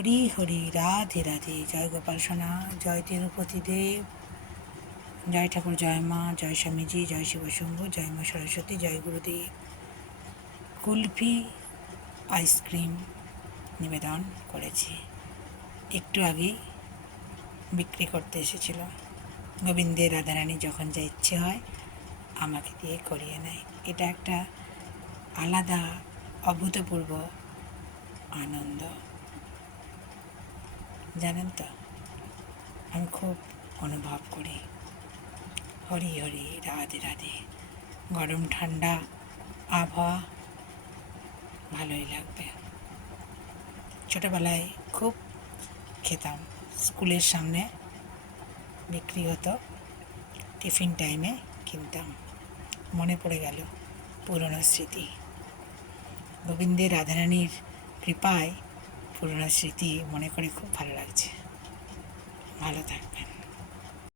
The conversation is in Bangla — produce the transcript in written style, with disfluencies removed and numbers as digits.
হরি হরি, রাধে রাধে। জয় গোপাল সোনা, জয় তিরুপতি দেব, জয় ঠাকুর, জয় মা, জয় স্বামীজি, জয় শিবশম্ভু, জয় মা সরস্বতী, জয় গুরুদেব। কুলফি আইসক্রিম নিবেদন করেছি, একটু আগেই বিক্রি করতে এসেছিল। গোবিন্দের রাধারানী যখন যা ইচ্ছে হয় আমাকে দিয়ে করিয়ে নেয়। এটা একটা আলাদা অভূতপূর্ব আনন্দ, জানেন তো, আমি খুব অনুভব করি। হরি হরি, রাধে রাধে। গরম ঠান্ডা আবহাওয়া, ভালোই লাগবে। ছোটোবেলায় খুব খেতাম, স্কুলের সামনে বিক্রি হতো, টিফিন টাইমে কিনতাম। মনে পড়ে গেল পুরনো স্মৃতি। গোবিন্দের রাধারানীর কৃপায় পুরনো স্মৃতি মনে করে খুব ভালো লাগছে। ভালো থাকবেন।